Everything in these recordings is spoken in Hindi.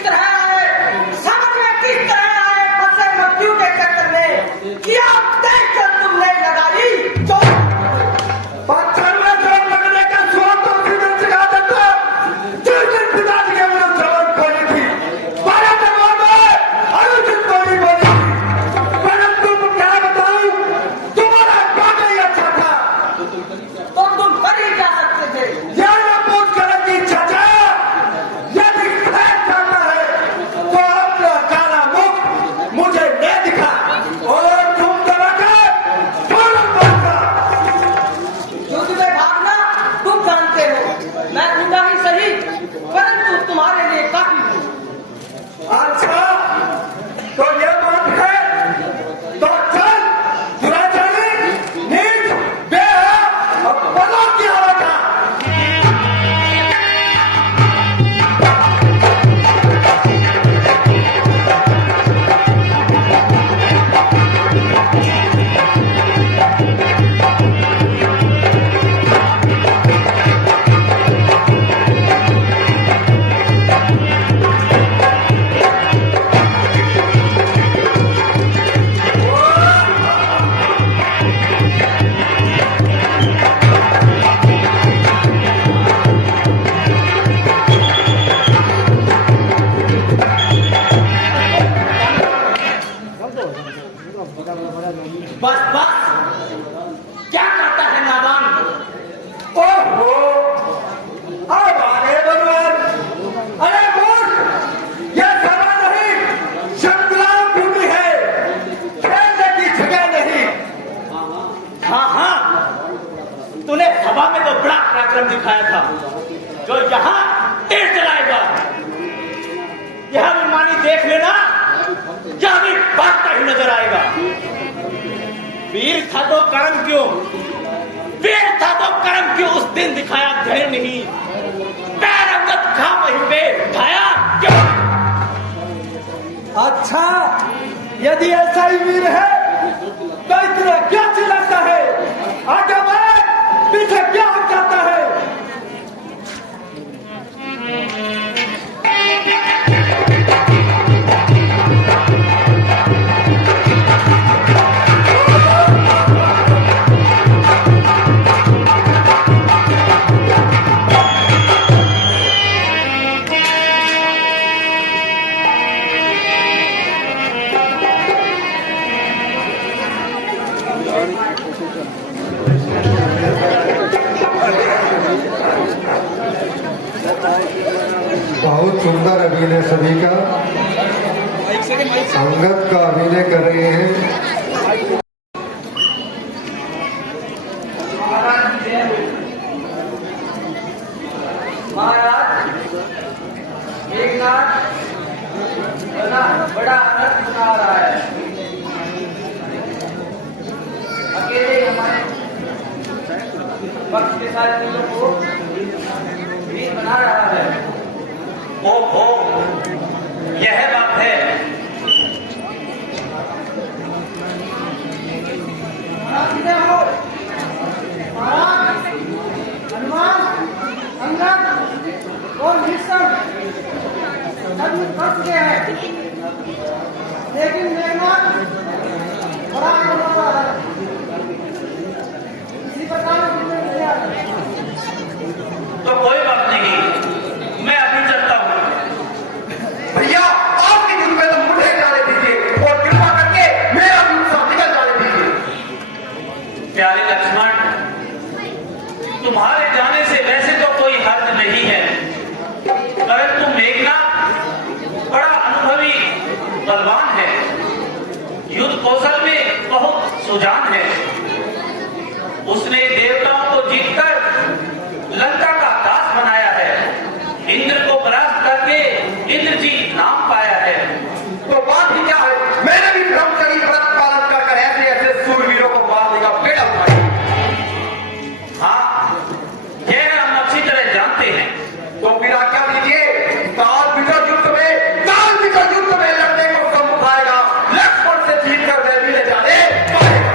किस तरह आए, समझ में किस तरह आए, फंसे मृत्यु के चक्कर में, किया देख कर तुमने लगाई जो पत्थर में जोर लगने का स्वाद तो उसी दिन सिखा देता जिस दिन पिताजी के विरुद्ध जवान खोली थी। बड़े दरबार में अनुचित बोली बोली थी, परंतु तुम क्या बताऊं, तुम्हारा काम ही अच्छा था। तो तुम कर ही क्या सकते थे? यह न पूछ कर कि चाचा यदि खैर करना है तो अपना काला मुख मुझे ले दिखा और तुम तरह के छोड़ो बोलता। युद्ध में भागना तुम जानते हो, मैं दूंगा ही सही, परंतु तुम्हारे लिए काफी हूँ। अच्छा तो ये बात है, तो चल दुराचारी नीच बेहया और बलों की आवाज़। बस बस, क्या करता है नादान? ओहो अब आगे बलवान। अरे मूर्ख, यह सभा नहीं संग्राम भूमि है, खेलने की जगह नहीं। हाँ हाँ, तूने सभा में तो बड़ा पराक्रम दिखाया था, जो यहाँ तीर चलाएगा। यह अभिमानी देख लेना, यह भी भागता ही नजर आएगा। वीर था तो कर्म क्यों, वीर था तो कर्म क्यों उस दिन दिखाया धैर्य नहीं, पैर अंगत खा वहीं पे उठाया क्यों? अच्छा यदि ऐसा ही वीर है तो इतना क्या चिल्लाता है? आगे बढ़, पीछे क्या हो जाता है? बहुत सुंदर अभिनय सभी का, संगत का अभिनय कर रहे हैं। महाराज मेघनाथ बड़ा अनर्थ बना रहा है। अकेले हमारे पक्ष के साथियों को वीर बना रहा है। ओहो, यह बात है। हनुमान, अंगद और भीष्म सभी फंस गए हैं, लेकिन मेघनाथ बड़ा बड़ा है। इसी प्रकार तो कोई बात नहीं, मैं अभी चलता हूँ। भैया आपकी दिन में तो मुझे डाले दीजिए और कृपा करके मेरा भी निकल डाले दीजिए। प्यारे लक्ष्मण, तुम्हारे जाने से वैसे तो कोई हर्ज नहीं है, परंतु मेघनाथ बड़ा अनुभवी बलवान है, युद्ध कौशल में बहुत सुजान है। उसने देवताओं को जीतकर लंका का दास बनाया है, इंद्र को परास्त करके इंद्रजीत नाम पाया है। तो बात ही क्या है, मैंने भी ब्रह्मचर्य व्रत पालन कर ऐसे ऐसे सूरवीरों को मारने का बेड़ा उठाया। हाँ, यह हम अच्छी तरह जानते हैं। तो फिर आज्ञा दीजिए, काल बिकर युद्ध में लड़ने को कम उठाएगा, लक्ष्मण से जीत कर वह भी ले जाने पाएगा।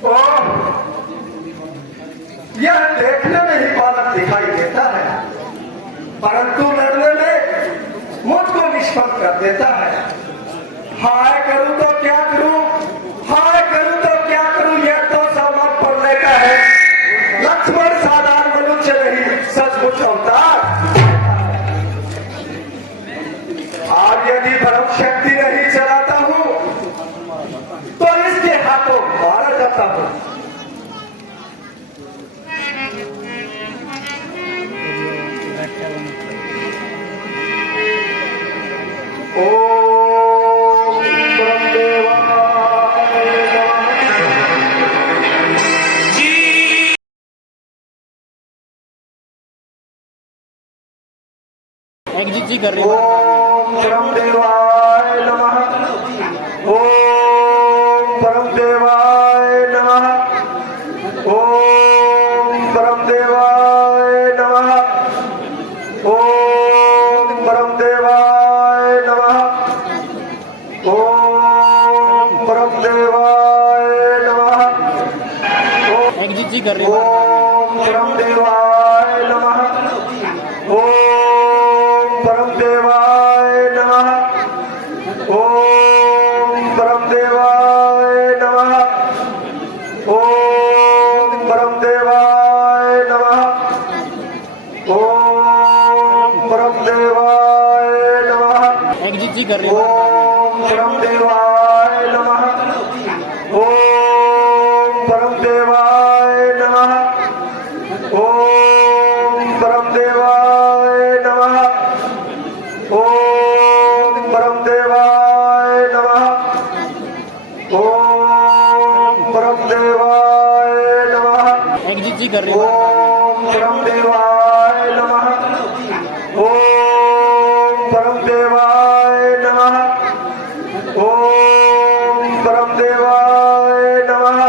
ओह, यह देखने में ही बालक दिखाई देता है, परंतु लड़ने में मुझको निष्फल कर देता है। हाय करूं तो क्या करूं, हाय करूं तो क्या करूं, यह तो सामान पड़ने का है। लक्ष्मण साधारण मनुष्य नहीं, सचमुच अवतार। आज यदि धर्म शक्ति नहीं चलाता हूं तो इसके हाथों मारा जाता हूं। ओम ब्रह्मदेवाय एग्जिट जी कर रहे नमः। हो। ओम ब्रह्मदेवाय नमः। ओम ब्रह्मदेवाय नमः। ओम ब्रह्मदेवाय नमः। ओम ब्रह्मदेवाय नमः। ओम ब्रह्मदेवाय नमः। एग्जिट जी कर रहे हो। ओम ब्रह्मदेवाय नमः। ओम ब्रह्मदेवाय नमः। ओम ब्रह्मदेवाय नमः। ओम ब्रह्मदेवाय नमः। ओम ब्रह्मदेवाय नमः। एग्जिट जी कर रहे हो। ओम ब्रह्मदेवाय नमः। ओम ब्रह्मदेवाय नमः। ओम ब्रह्मदेवाय नमः। ओम ब्रह्मदेवाय नमः। ओम ब्रह्मदेवाय नमः। एग्जिट जी कर रहे हो। ओम ब्रह्मदेवाय नमः। ओम ब्रह्मदेवाय नमः। ओम ब्रह्मदेवाय नमः।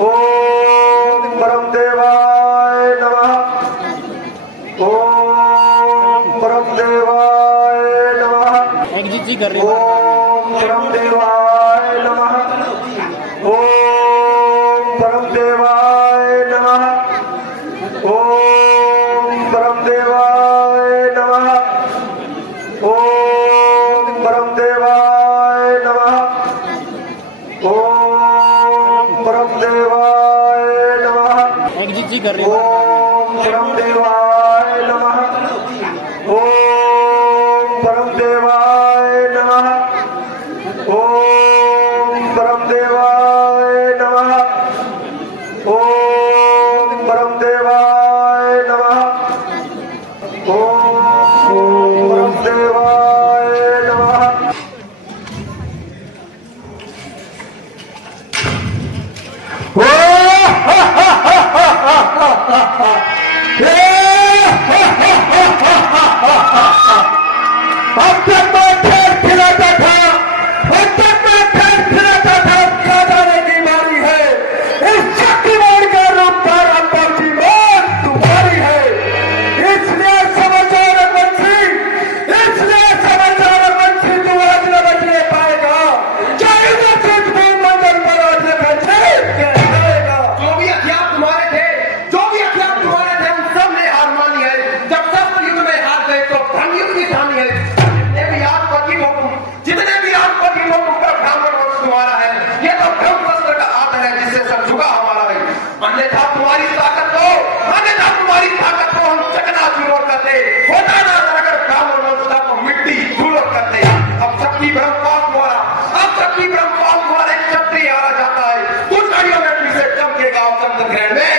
ओम ब्रह्मदेवाय नमः। ओम ब्रह्मदेवाय नमः। एग्जिट जी कर रहे हो। ओम ब्रह्मदेवाय नमः। ओम ब्रह्मदेवाय नमः। ओम ब्रह्मदेवाय नमः। ओम ब्रह्मदेवाय नमः। ओम ब्रह्मदेवाय नमः। एग्जिट जी कर रहे हो। ओम ब्रह्मदेवाय नमः। ओम ब्रह्मदेवाय नमः। ओम ब्रह्मदेवाय नमः। ओम ब्रह्मदेवाय नमः। ओम ब्रह्मदेवाय नमः। अब तक मैं ठेर खिलाता था, अब तक मैं ठेर खिलाता था, क्या जाने की मारी है। इस शक्तिमान का रूप धारा पहुंची मौत तुम्हारी है। इसलिए समाचार मंत्री, इसलिए समाचार मंत्री तू आज न बचने पाएगा। चाहे वो तुझको मंदिर पर आज बैठे जाएगा। जो भी हथियार तुम्हारे थे, जो भी हथियार तुम्हारे थे, उन सब ने हार मानी है। जब सब युद्ध में हार गए तो ब्रह्म युद्ध की ठानी है। जितने भी आपत्ति हो तुम पर ब्राह्मण वंश तुम्हारा है। ये तो ब्रह्मवस्त्र का आदर है जिससे सब झुका हमारा है। अन्यथा तुम्हारी ताकत को, अन्यथा तुम्हारी ताकत को हम चकनाचूर करते, होता ना अगर ब्राह्मण वंश को मिट्टी धूल करते। अब शक्ति ब्रह्मपाल द्वारा, अब शक्ति ब्रह्मपाल द्वारा क्षत्रिय हारा जाता है। कुछ घड़ियों में फिर से चमकेगा चंद्र ग्रहण में।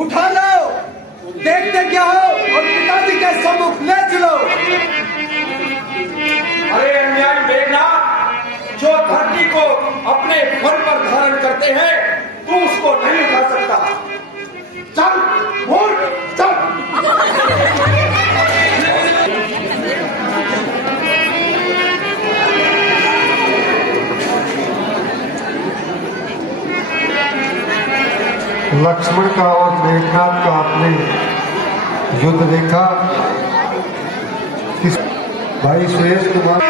उठा लो, देखते क्या हो और पिताजी के सम्मुख ले चलो। अरे अन्याय देखना, जो धरती को अपने फल पर धारण करते हैं तू उसको नहीं उठा सकता। चल मूर्ख, चल। लक्ष्मण का और मेघनाथ का आपने युद्ध देखा। भाई सुरेश कुमार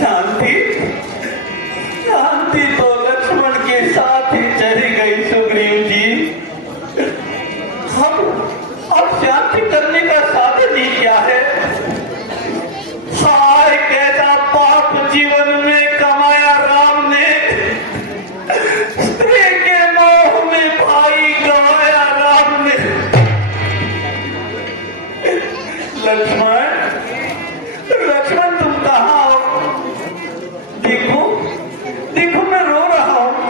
शांति शांति तो लक्ष्मण के साथ ही चली गई सुग्रीव जी। हम अब शांति करने का साधन ही क्या है? हाय कैसा पाप जीवन में कमाया राम ने, स्त्री के मोह में भाई गवाया राम ने। लक्ष्मण लक्ष्मण तुम कहाँ हो? देखो देखो मैं रो रहा हूँ।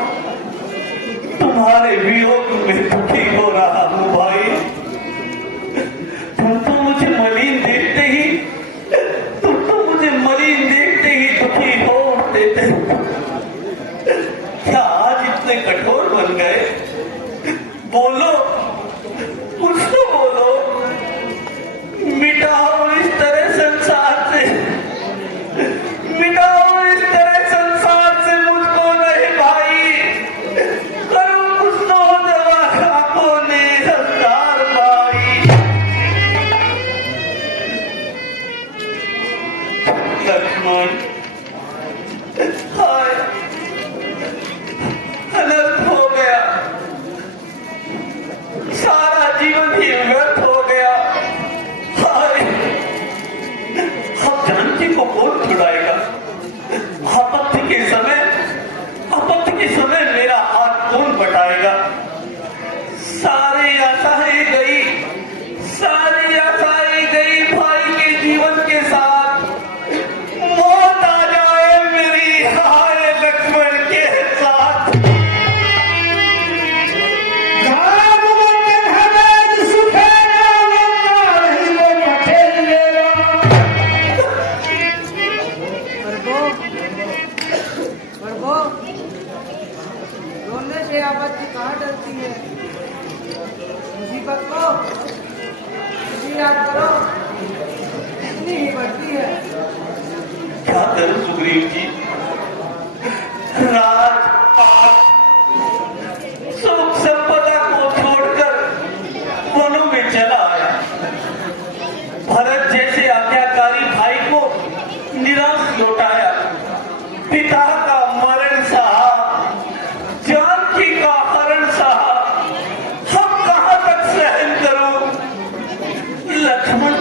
लक्ष्मण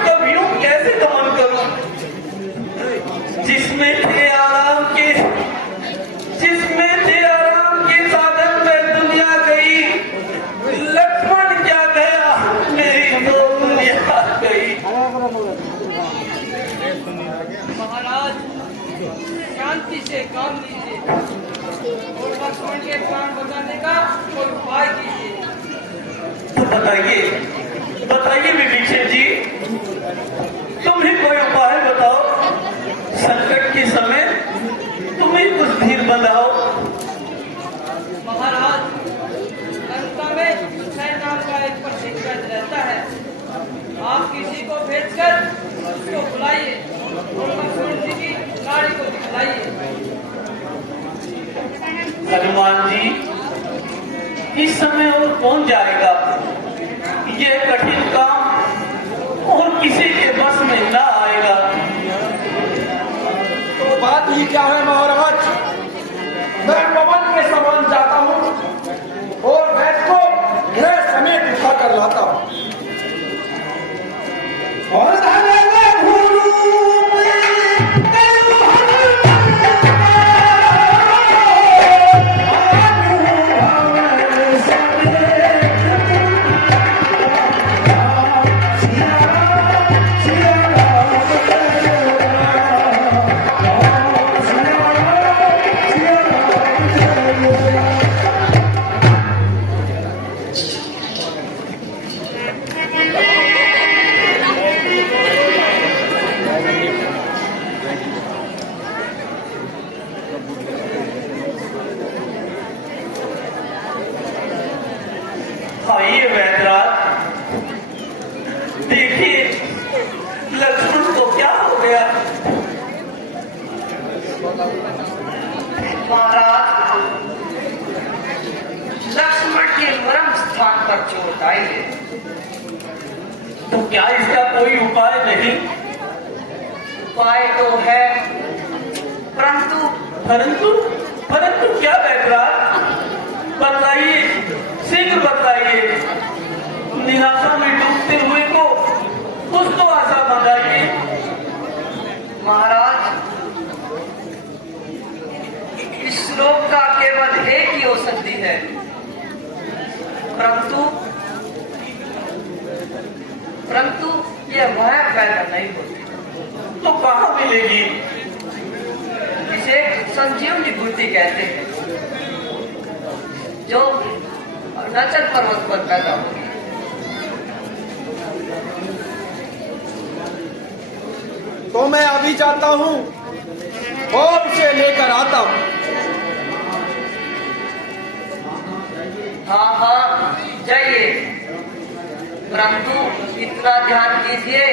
का वियोग कैसे दमन करूं? जिसमें थे आराम के साधन में दुनिया गई, लक्ष्मण क्या गया, मेरी तो दुनिया गई। महाराज शांति से काम लीजिए और लक्ष्मण के प्राण बचाने का कोई उपाय कीजिए। तो बताइए विभीषण जी, तुम ही कोई उपाय बताओ। संकट के समय तुम ही कुछ धीर बनाओ। महाराज लंका में शैतान का एक प्रशिक्षण रहता है, आप किसी को भेजकर उसको बुलाइए और लक्ष्मण जी की गाड़ी को दिखलाइए। हनुमान जी, इस समय और कौन जाएगा? ये कठिन काम और किसी के बस में ना आएगा। तो बात ही क्या है महाराज, मैं पवन के समान जाता हूँ और बैठ को गृह समेत उठा कर लाता हूँ। और आइए वैदराज, देखिए लक्ष्मण को क्या हो गया। महाराज लक्ष्मण के मर्म स्थान पर चोट आई है। तो क्या इसका कोई उपाय नहीं? उपाय तो है, परंतु क्या वैदराज? बताइए, शीघ्र बताइए। निराशा में डूबते हुए को उसको आशा बंधाइए। महाराज इस रोग का केवल एक ही औषधि है, परंतु यह वह पैदा नहीं होती। तो कहाँ मिलेगी? इसे संजीवनी बूटी कहते हैं, जो अरुणाचल पर्वत पर पैदा होगी। तो मैं अभी जाता हूँ और उसे लेकर आता हूँ। हाँ जाइए, परंतु इतना ध्यान कीजिए,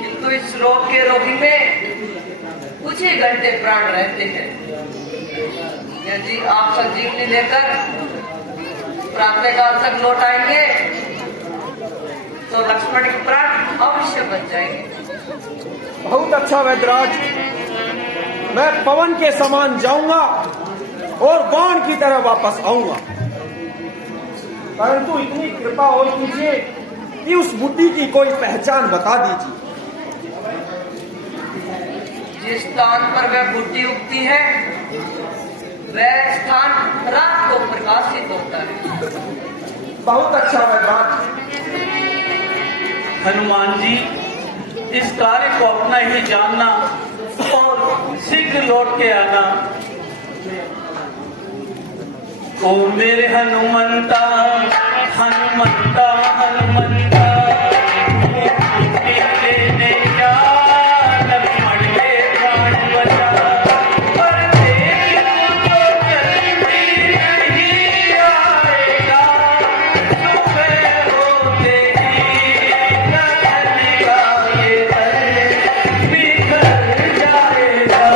किंतु इस रोग के रोगी में कुछ ही घंटे प्राण रहते हैं। यदि आप संजीवनी लेकर प्रातःकाल तक लौट आएंगे तो लक्ष्मण के प्राण अवश्य बच जाएंगे। बहुत अच्छा वैदराज, मैं पवन के समान जाऊंगा और बाण की तरह वापस आऊंगा। परंतु इतनी कृपा और कीजिए कि उस बुद्धि की कोई पहचान बता दीजिए। जिस स्थान पर वह बुद्धि उगती है वह स्थान रात को प्रकाशित होता है। बहुत अच्छा वैदराज। हनुमान जी, इस कार्य को अपना ही जानना और शीघ्र लौट के आना। ओ मेरे हनुमंता हनुमंता हनुमंता, लेने जा लक्ष्मण के प्राण बचा। पर देख तो जल्दी नहीं आएगा, सुबह होते ही गगन का ये तल बिखर जाएगा।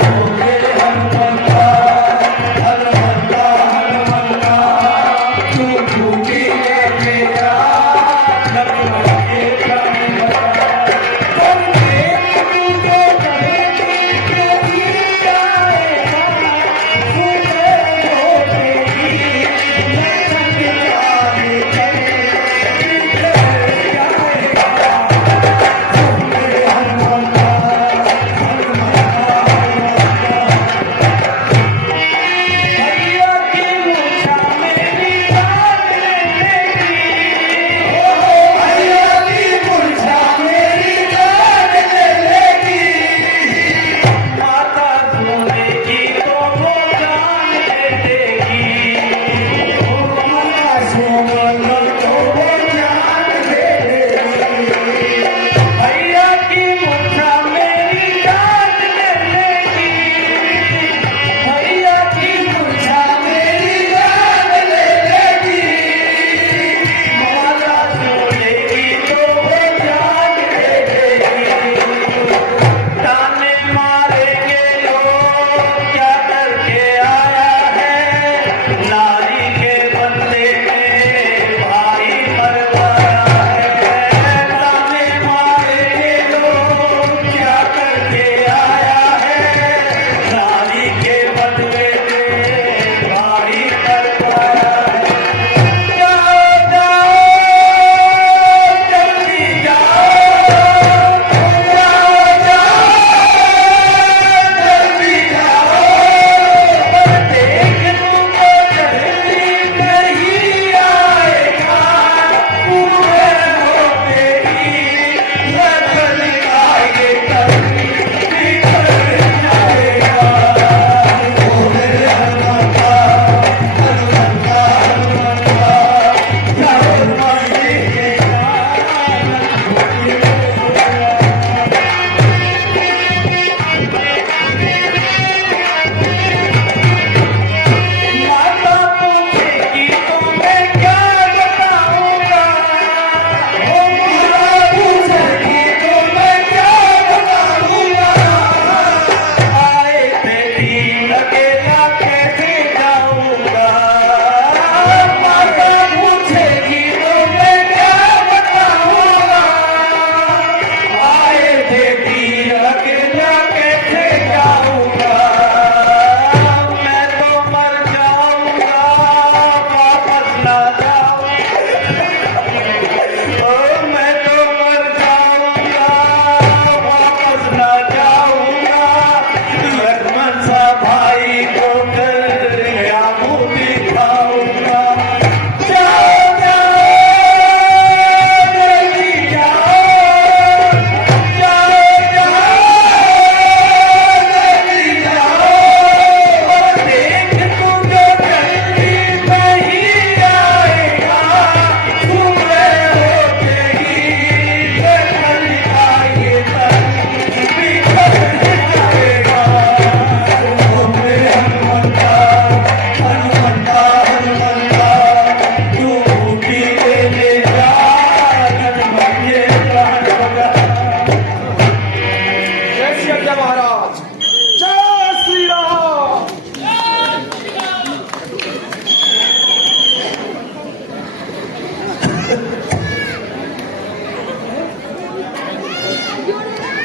ओ मेरे हनुमंता हनुमंता हनुमंता,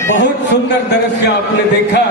बहुत सुंदर दृश्य आपने देखा।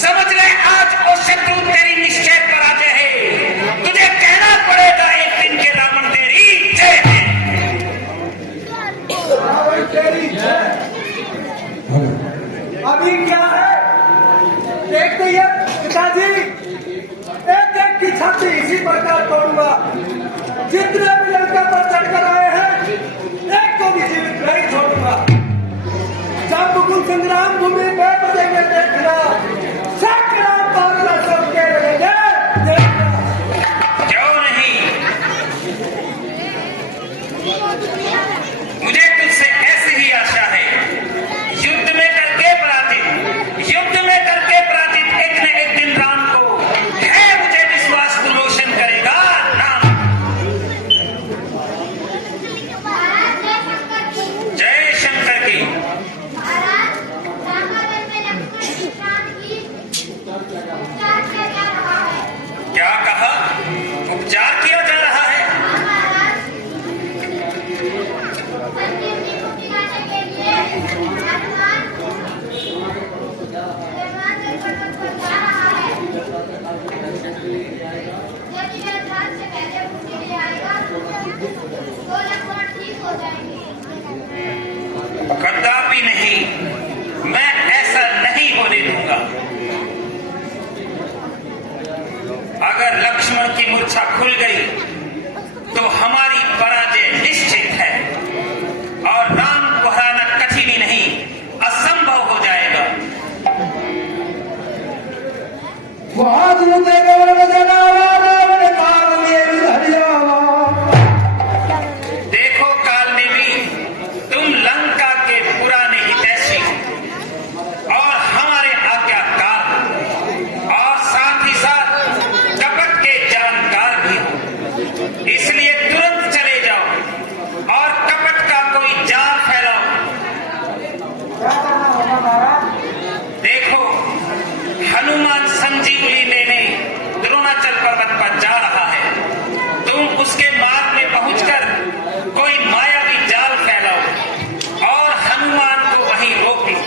समझ ले आज वो शत्रु तेरी निश्चय इसी प्रकार तोड़ूंगा। जितने भी लंका पर चढ़कर आए हैं, एक को भी जीवित नहीं छोड़ूंगा। जब मुकुल संग्राम भूमि पे बजेंगे देखना, संग्राम पालना सबके लगेंगे देखना। क्यों नहीं? मुझे तुझसे ऐसी ही आशा है। युद्ध में करके पराजित एक न एक दिन राम को है मुझे विश्वास तू रोशन करेगा नाम। जय शंकर की। क्या कहा? उपचार किया जा रहा है? कदापि नहीं, मैं ऐसा नहीं होने दूंगा। अगर लक्ष्मण की मूर्छा खुल गई तो हमारी पराजय निश्चित है और राम को हराना कठिन ही नहीं, असंभव हो जाएगा। देखो कालनेमी, तुम लंका के पुराने हितैषी और हमारे आज्ञाकार और साथ ही साथ कपट के जानकार भी हो। इसलिए तुरंत चले जाओ और कपट का कोई जाल फैलाओ। देखो, हनुमान संजीवनी लेने द्रोणाचल पर्वत पर जा रहा है। तुम उसके मार्ग में पहुंचकर कोई मायावी जाल फैलाओ और हनुमान को वहीं रोक लो।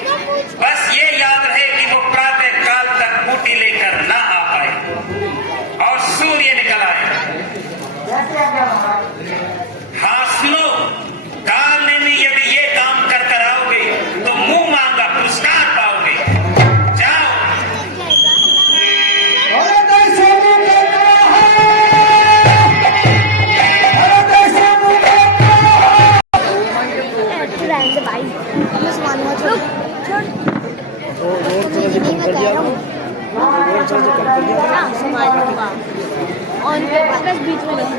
बस ये याद रहे कि वो प्रातः काल तक ऊटी लेकर ना आ पाए और सूर्य निकल आए। हाँ सुनो, काल ने यदि ये काम कर आओगे तो मुंह मांगा पुरस्कार पाओगे। जाओ। भाई मैं सामान मत छोड़ नहीं बता रहा हूँ। हाँ सामान होगा और बस बीच में नहीं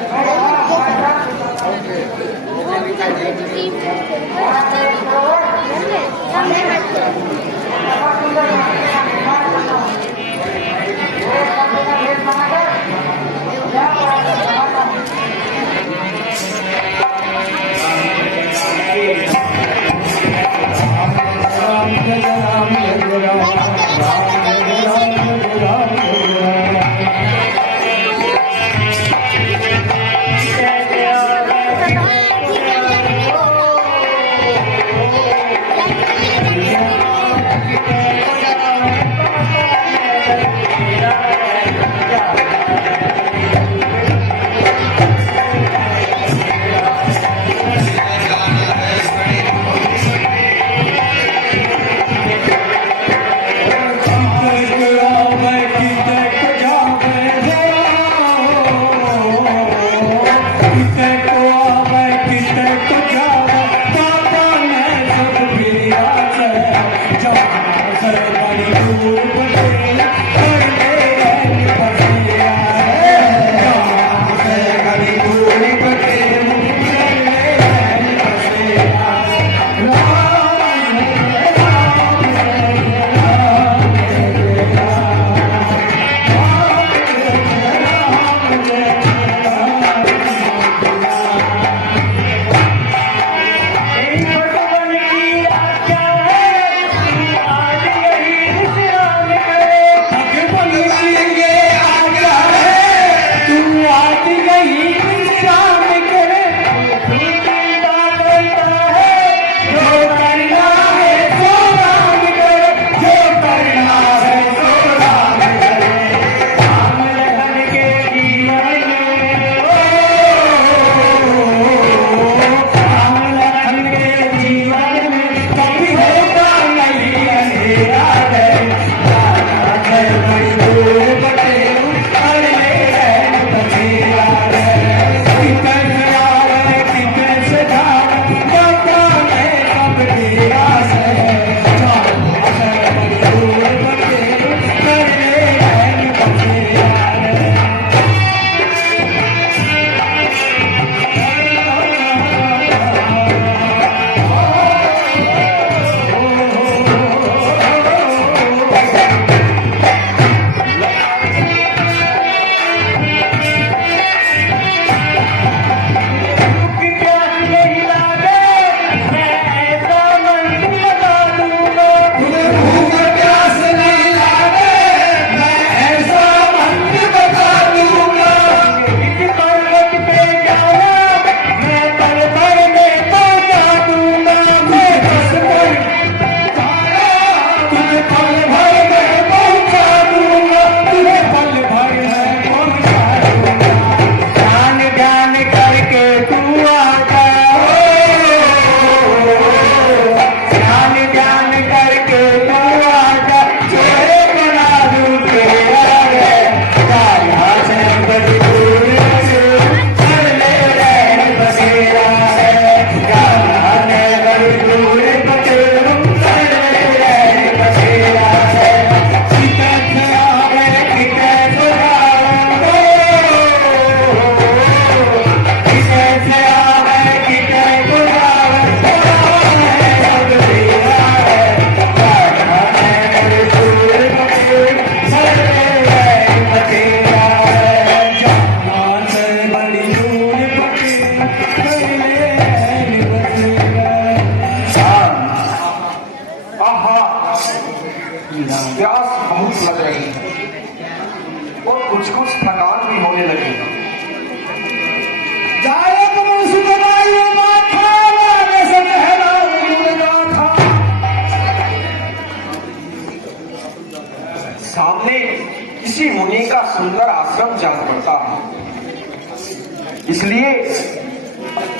इसलिए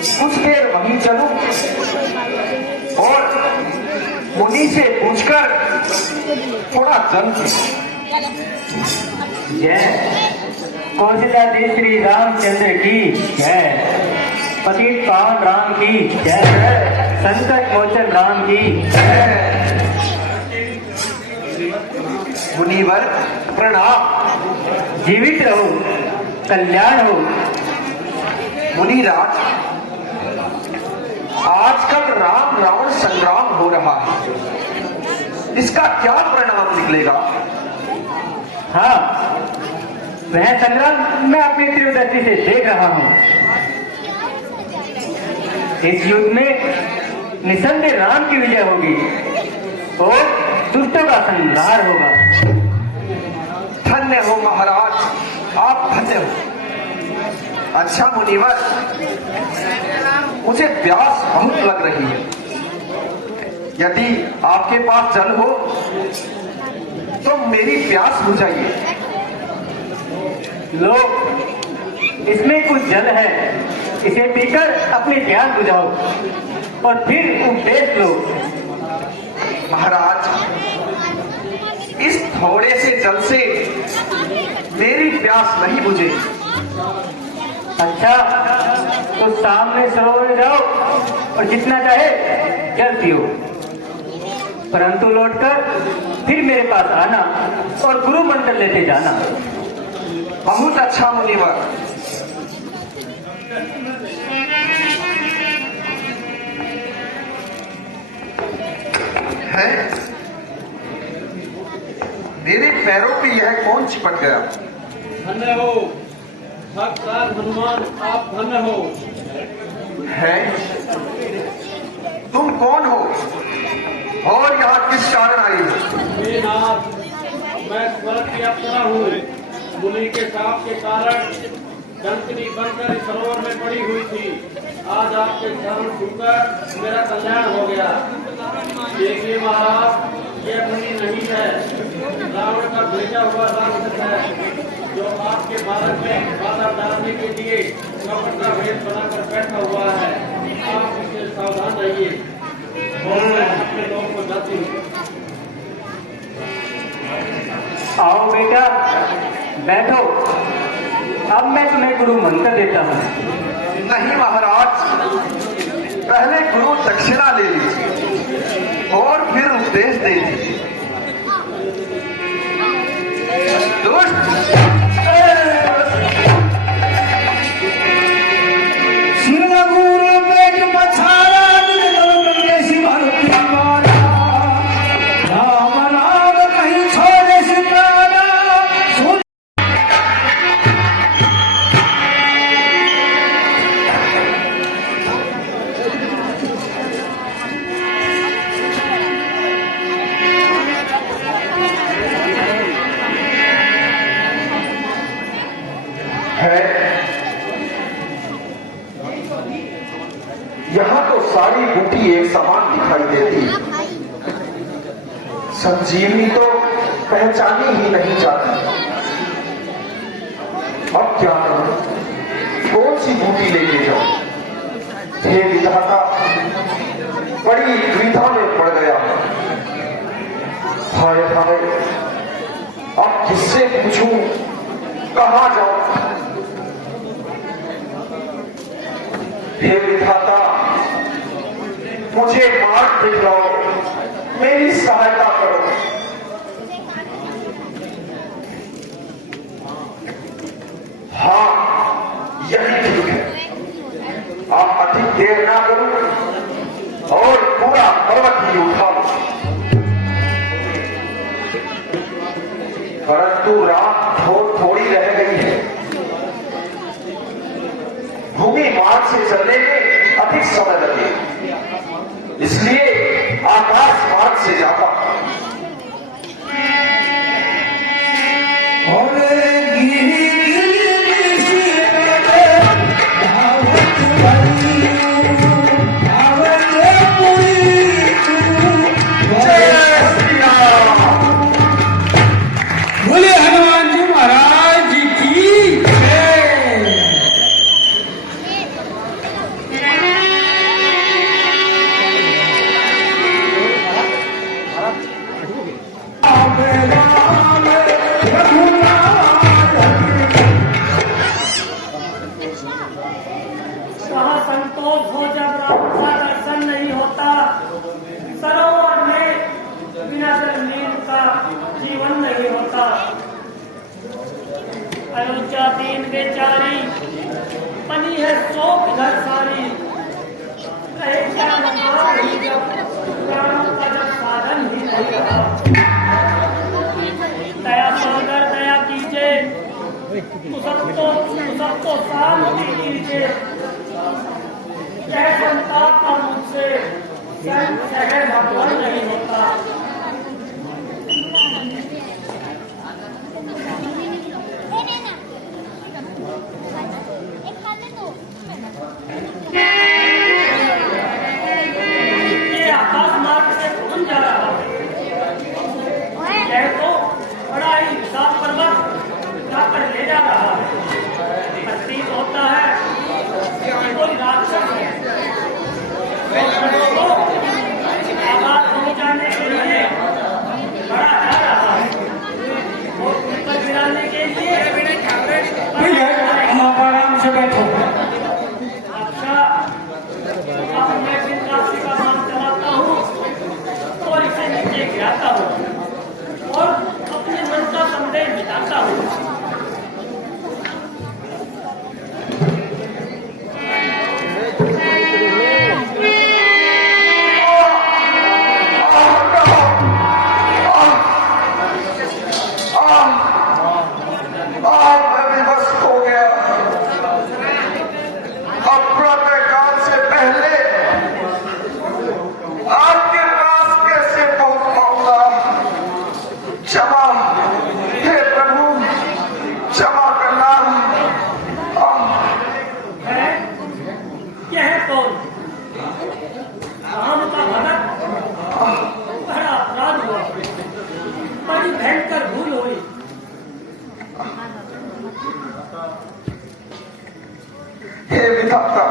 कुछ देर वहीं चलूं और मुनि से पूछकर थोड़ा जल पीऊं। जय कौशल्याधीश श्री रामचंद्र की जय, पतित पावन राम की जय, संकट मोचन राम की जय। मुनिवर प्रणाम। जीवित रहो, कल्याण हो। मुनिराज, आजकल राम रावण संग्राम हो रहा है, इसका क्या परिणाम निकलेगा? हाँ, वह संग्राम मैं अपनी तीव्रदृष्टि से देख रहा हूँ। इस युद्ध में निसंदेह राम की विजय होगी और दुष्टों का संहार होगा। धन्य हो महाराज, आप धन्य हो। अच्छा मुनिवर, मुझे प्यास बहुत लग रही है, यदि आपके पास जल हो तो मेरी प्यास बुझाइए। लो, इसमें कुछ जल है, इसे पीकर अपनी प्यास बुझाओ और फिर उपदेश लो। महाराज, इस थोड़े से जल से मेरी प्यास नहीं बुझेगी। अच्छा, तो सामने सरोवर में जाओ और जितना चाहे जल पियो, परंतु लौटकर फिर मेरे पास आना और गुरु मंत्र लेते जाना। बहुत अच्छा मुनिवर। है मेरे पैरों पे यह कौन चिपट गया? धन्य हो भक्तराज हनुमान, आप धन्य हो। है तुम कौन हो और यहाँ किस कारण आई हो? हे नाथ, मैं स्वर्ग की अप्सरा हूँ। मुनि के शाप के कारण डंकनी बनकर इस सरोवर में पड़ी हुई थी। आज आपके चरण छूकर मेरा कल्याण हो गया। देखिए महाराज, यह मुनि नहीं है, रावण का भेजा हुआ राक्षस है, जो आपके भारत में बाधा डालने के लिए कपट का भेद बनाकर बैठा हुआ है। आप इससे सावधान रहिए और मैं अपने लोगों को जाती हूँ। आओ बेटा, बैठो। अब मैं तुम्हें गुरु मंत्र देता हूँ। नहीं महाराज, पहले गुरु दक्षिणा ले लीजिए और फिर उपदेश दे दीजिए। दुष्ट! यहाँ तो सारी बूटी एक समान दिखाई देती, संजीवनी तो पहचानी ही नहीं जाती। अब क्या करूं, कौन सी बूटी लेके जाऊं? हे विधाता, बड़ी द्विधा में पड़ गया। हाय हाय, अब किससे पूछूं, कहां जाऊं? हे विधाता, मुझे मार्ग दिखाओ, मेरी सहायता करो। हाँ, यही ठीक है। आप अधिक देर ना करो और पूरा पर्वत ही उठा लो। परंतु रात थोड़ी रह गई है। भूमि मार्ग से चलने में अधिक समय लगेगा, इसलिए आकाश मार्ग से जाता। बोले हनुमान जी महाराज की जय। संतोष हो जब राम का दर्शन नहीं होता। सरोवर में बिना जल नीर का जीवन नहीं होता। अयोध्या दीन बेचारी बनी है शोक घर सारी। रहे क्या मकान ही जब प्राणों का जब साधन ही नहीं रहा। दया सागर दया कीजिए, तू सबको शांति कीजिए। जय संताप का मुझसे शहर भगवान नहीं होता। ये आकाश मार्ग से कौन जा रहा है? यह तो बड़ा ही विशाल पर्वत जाकर ले जा रहा है। प्रतीत होता है कि कोई राक्षस है। तो आवाज पहुंचाने के लिए बड़ा जा रहा है और ऊपर गिराने के लिए आप आराम से बैठो। अच्छा, अब मैं फिर राशि का नाम चलाता हूँ और इसे नीचे गिराता हूँ और अपने मन का संदेह मिटाता हूँ। मैं विवश हो गया। अब प्रातःकाल से पहले आपके पास कैसे पहुंच पाऊंगा? क्षमा, हे प्रभु, क्षमा करना। यह है कौन? राम का भगत। बड़ा अपराध हुआ, बड़ी भयंकर भूल हुई। हे विधाता,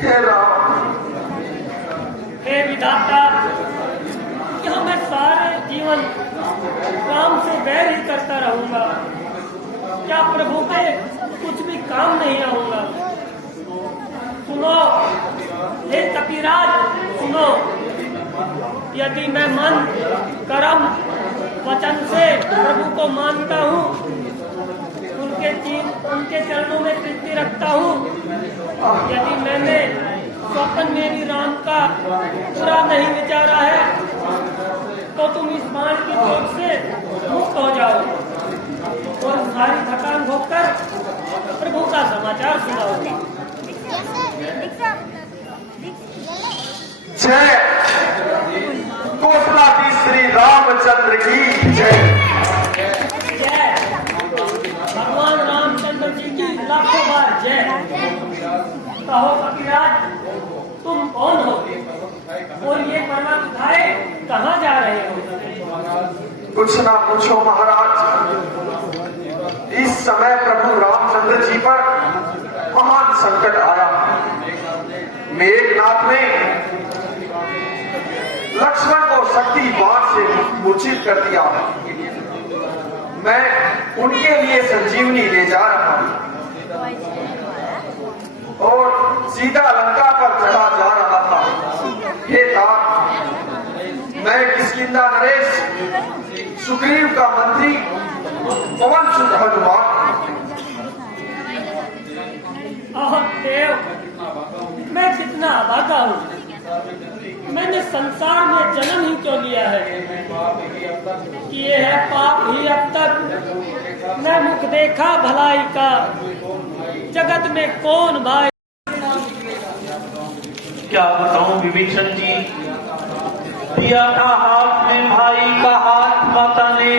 हे राम, हे विधाता, यह मैं सारे जीवन राम से बैर ही करता रहूंगा। क्या प्रभु के कुछ भी काम नहीं आऊंगा? सुनो हे कपिराज, सुनो। यदि मैं मन, कर्म, वचन से प्रभु को मानता हूँ, उनके चरणों में प्रीति रखता हूँ, यदि मैंने स्वप्न में भी राम का बुरा नहीं विचारा है, तो तुम इस बाण की चोट से मुक्त हो जाओ और सारी थकान भोगकर प्रभु का समाचार सुनाओ। जय कोसलाती श्री रामचंद्र की जय। जय भगवान रामचंद्र जी की लाखों बार जय। कहो कपिराज, तुम कौन हो और ये पर्वत उठाए कहाँ जा रहे हो? कुछ ना पूछो महाराज। इस समय प्रभु रामचंद्र जी पर महान संकट आया। मेघनाथ ने लक्ष्मण को शक्ति बाण से मूर्छित कर दिया। मैं उनके लिए संजीवनी ले जा रहा हूँ और सीधा लंका पर चढ़ा जा रहा था। हे तात, मैं किष्किंधा नरेश, सुग्रीव का मंत्री, पवन सुत हनुमान। देव, मैं कितना अभागा हूँ। मैंने संसार में जन्म ही क्यों लिया है? किए है पाप ही अब तक, न मुख देखा भलाई का, जगत में कौन भाई। क्या बताऊं विभीषण जी, दिया था हाथ में भाई का हाथ माता ने,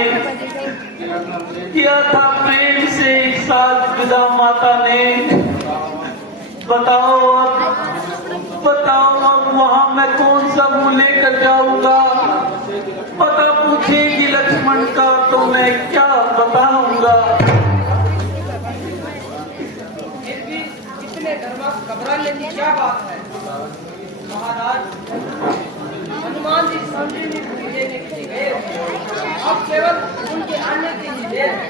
किया था प्रेम से एक साथ विदा माता ने। बताओ अब वहां मैं कौन सा मुंह लेकर जाऊंगा? पता पूछेगी लक्ष्मण का तो मैं क्या बताऊंगा? फिर भी इतने घबराने की क्या बात है महाराज? हनुमान जी संजीवनी देने के लिए गए, अब केवल उनके आने की देर है।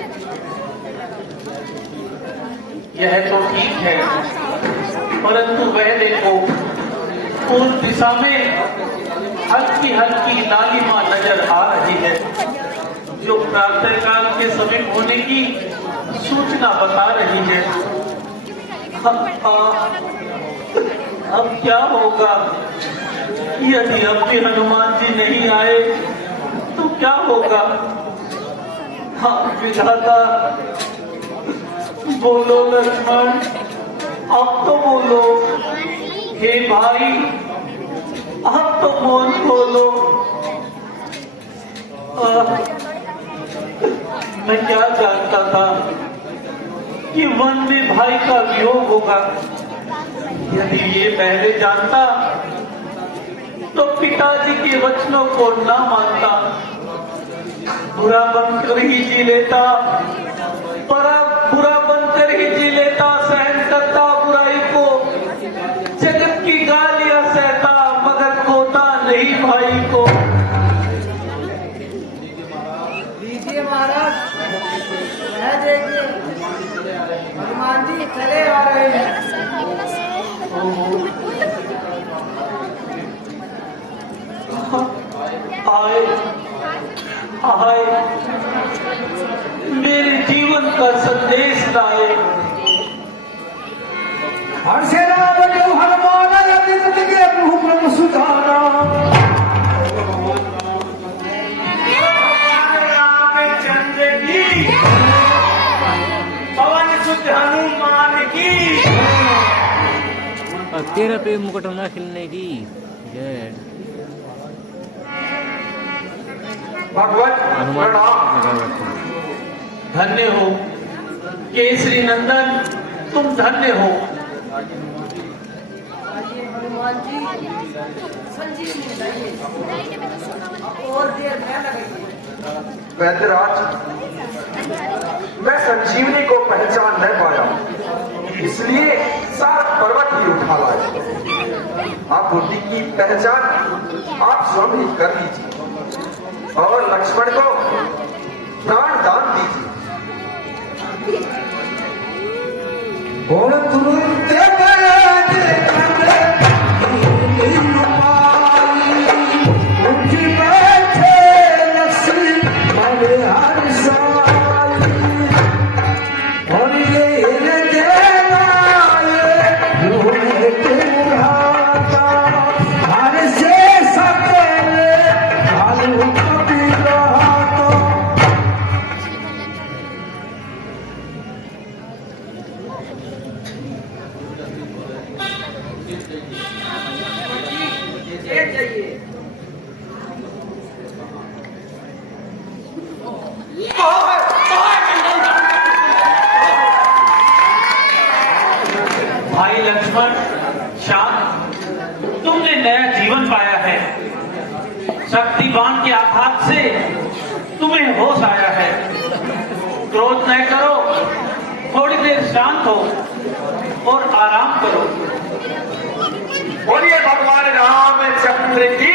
यह तो ठीक है, परंतु वह देखो पूर्व दिशा में हल्की हल्की लालिमा नजर आ रही है, जो प्रातःकाल के समीप होने की सूचना बता रही है। अब क्या होगा यदि अब भी हनुमान जी नहीं आए तो क्या होगा? हाँ विधाता, बोलो लक्ष्मण, अब तो बोलो। हे भाई, अब तो मौन खोलो। मैं क्या जानता था कि वन में भाई का वियोग होगा। यदि ये पहले जानता तो पिताजी के वचनों को ना मानता, बुरा बनकर ही जी लेता, बुरा बनकर ही जी लेता, सहन करता बुराई को, जगत की गालियां सहता, मगर खोता नहीं भाई को। लीजिए महाराज, यह देखिए हनुमान जी चले आ रहे हैं। आए मेरे जीवन का संदेश लाए। हर्षे राम जो हनुमान आदित्य के मुख में सुधारा। रामचंद्र की, पवन सुत हनुमान की। और तेरा पे मुकटना खिलने की जय। भगवत प्रणाम। धन्य हो केसरी नंदन, तुम धन्य हो। हनुमान जी संजीवनी लाइए, और देर न लगेगी। वैद्यराज, मैं संजीवनी को पहचान नहीं पाया, इसलिए सारा पर्वत ही उठा लाया। आप बुद्धि की पहचान आप स्वयं ही कर लीजिए और लक्ष्मण को प्राण दान दीजिए। और तुरंत भाई लक्ष्मण, शांत, तुमने नया जीवन पाया है। शक्तिवान के आघात से तुम्हें होश आया है। क्रोध न करो, थोड़ी देर शांत हो और आराम करो। बोलिए भगवान रामचंद्र की।